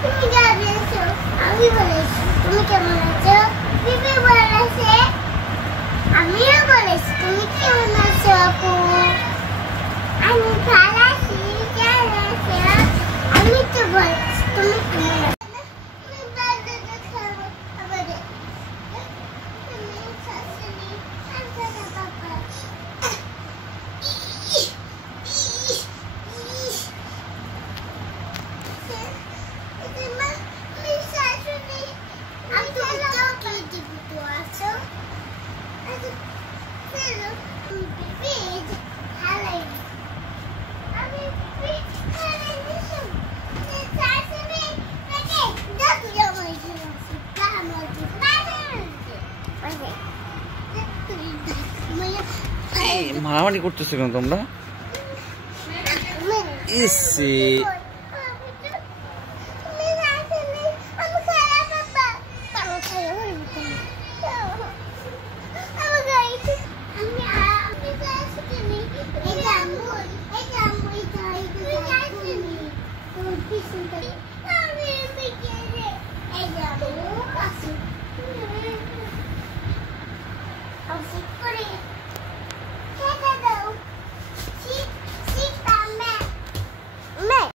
তুমি যা বলেছো আমি বলেছি। তুমি কেমন আছো? দিদি বলেছে। আমিও বলেছি। তুমি কেমন আছো আপু? আমি ভালো আছি। আমি তো বলেছি তুমি কেমন আছো? মারামারি করতেছো কেন তোমরা? ইসে I'll sit for it.